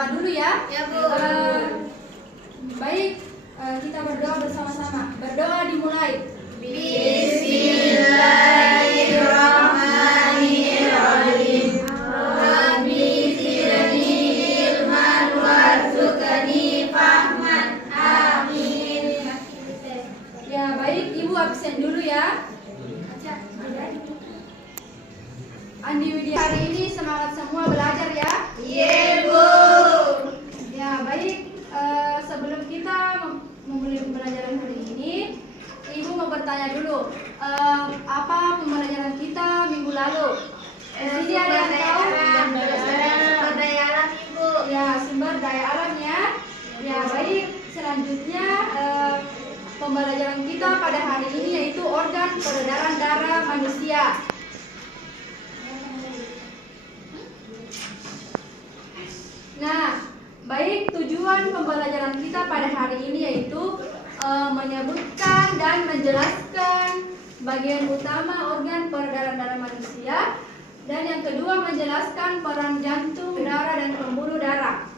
berdoa dulu ya. Ya, Bu. Baik, kita berdoa bersama-sama. Berdoa dimulai. Bismillahirrahmanirrahim. Rabbi zidni ilman warzuqni fahman. Amin. Ya, baik, Ibu absen dulu ya. Andi Widya, hari ini semangat semua belajar ya. Iya, Bu. Ya, baik. Sebelum kita memulai pembelajaran hari ini, Ibu mau bertanya dulu, apa pembelajaran kita minggu lalu? Jadi ada yang tahu? Sumber daya alam, Ibu. Ya, sumber daya alam ya. Ya, baik. Selanjutnya pembelajaran kita pada hari ini yaitu organ peredaran darah manusia. Nah, baik, tujuan pembelajaran kita pada hari ini yaitu menyebutkan dan menjelaskan bagian utama organ peredaran darah manusia, dan yang kedua menjelaskan peran jantung, darah, dan pembuluh darah.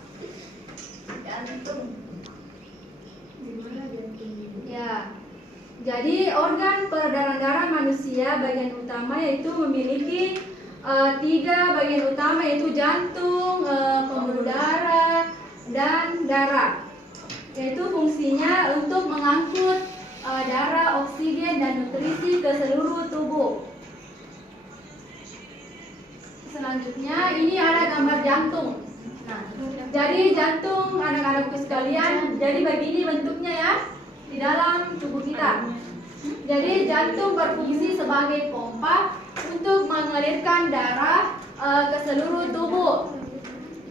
Jantung. Ya, jadi organ peredaran darah manusia bagian utama yaitu memiliki 3 bagian utama yaitu jantung, pembuluh darah, dan darah. Yaitu fungsinya untuk mengangkut darah, oksigen, dan nutrisi ke seluruh tubuh. Selanjutnya ini ada gambar jantung. Nah, jadi jantung anak-anakku sekalian, jadi begini bentuknya ya di dalam tubuh kita. Jadi jantung berfungsi sebagai pompa untuk mengalirkan darah ke seluruh tubuh.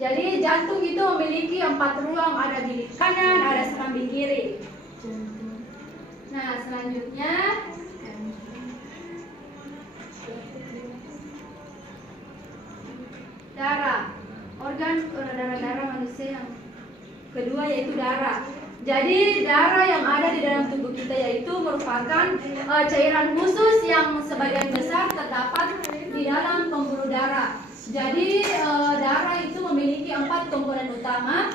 Jadi jantung itu memiliki 4 ruang, ada bilik kanan, ada serambi kiri. Nah, selanjutnya darah, organ peredaran darah manusia yang kedua yaitu darah. Jadi darah yang ada di dalam tubuh kita yaitu merupakan cairan khusus yang sebagian besar terdapat di dalam pembuluh darah. Jadi darah itu memiliki 4 komponen utama.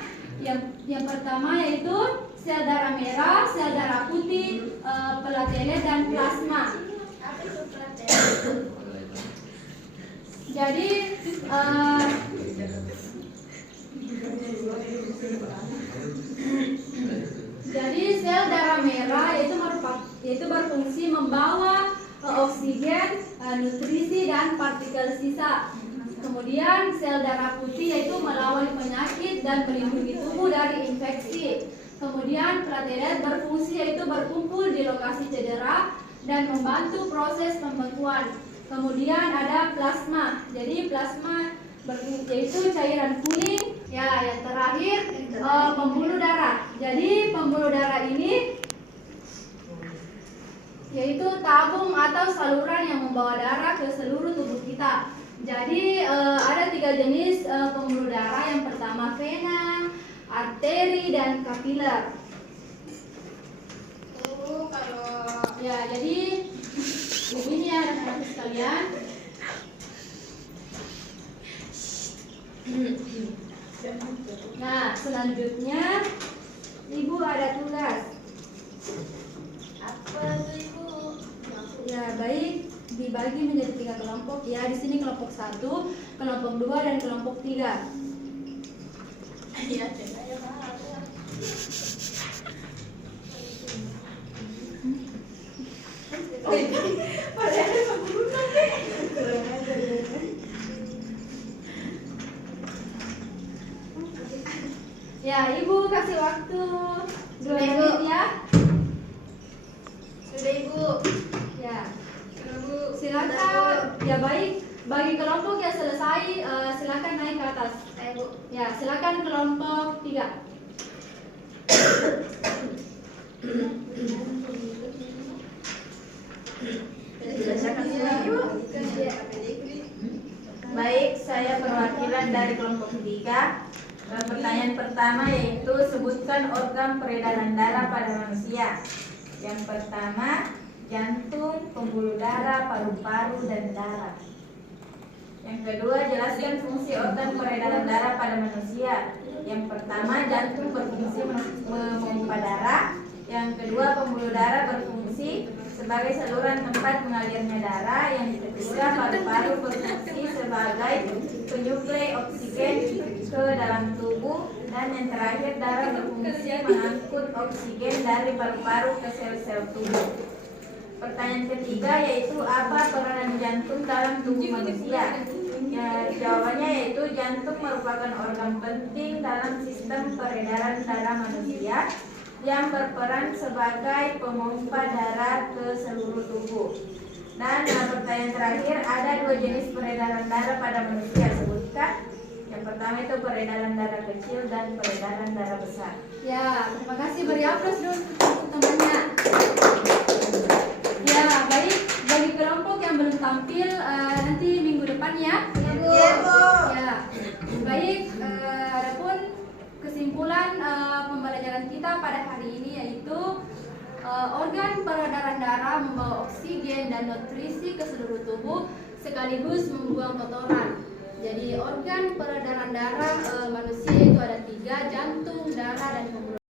Yang pertama yaitu sel darah merah, sel darah putih, platelet, dan plasma. Jadi sel darah merah yaitu berfungsi membawa oksigen, nutrisi, dan partikel sisa. Kemudian sel darah putih yaitu melawan penyakit dan melindungi tubuh dari infeksi. Kemudian platelet berfungsi yaitu berkumpul di lokasi cedera dan membantu proses pembekuan. Kemudian ada plasma. Jadi plasma yaitu cairan kuning. Ya, yang terakhir pembuluh darah. Jadi pembuluh darah ini yaitu tabung atau saluran yang membawa darah ke seluruh tubuh kita. Jadi ada 3 jenis pembuluh darah. Yang pertama vena, arteri, dan kapiler. Ya, jadi begini ya anak-anak sekalian. Nah, selanjutnya Ibu ada tugas. Apa tuh, Ibu? Ya, baik, dibagi menjadi 3 kelompok ya. Di sini kelompok 1, kelompok 2, dan kelompok 3. Iya, saya paham. Ya, Ibu kasih waktu 2 Sudah, Ibu. menit ya. Sudah, Ibu. Ya, Sudah, Bu. silakan. Ya, baik, bagi kelompok yang selesai silakan naik ke atas. Ayo, Bu. Ya, silakan kelompok 3. Baik, saya perwakilan dari kelompok 3. Pertanyaan pertama yaitu sebutkan organ peredaran darah pada manusia. Yang pertama, jantung, pembuluh darah, paru-paru, dan darah. Yang kedua, jelaskan fungsi organ peredaran darah pada manusia. Yang pertama, jantung berfungsi memompa darah. Yang kedua, pembuluh darah berfungsi sebagai saluran tempat mengalirnya darah. Yang ketiga, paru-paru berfungsi sebagai penyuplai oksigen ke dalam tubuh. Dan yang terakhir, darah berfungsi mengangkut oksigen dari paru-paru ke sel-sel tubuh. Pertanyaan ketiga yaitu apa peranan jantung dalam tubuh manusia? Ya, jawabannya yaitu jantung merupakan organ penting dalam sistem peredaran darah manusia yang berperan sebagai pemompa darah ke seluruh tubuh. Dan pertanyaan terakhir, ada dua jenis peredaran darah pada manusia, sebutkan. Yang pertama itu peredaran darah kecil dan peredaran darah besar. Ya, terima kasih. Beri aplaus dulu untuk temannya. Ya, baik. Bagi kelompok yang belum tampil nanti minggu depan ya. Iya, Bu. Ya, baik. Adapun kesimpulan pembelajaran kita pada hari ini yaitu organ peredaran darah membawa oksigen dan nutrisi ke seluruh tubuh sekaligus membuang kotoran. Jadi organ peredaran darah manusia itu ada 3, jantung, darah, dan pembuluh.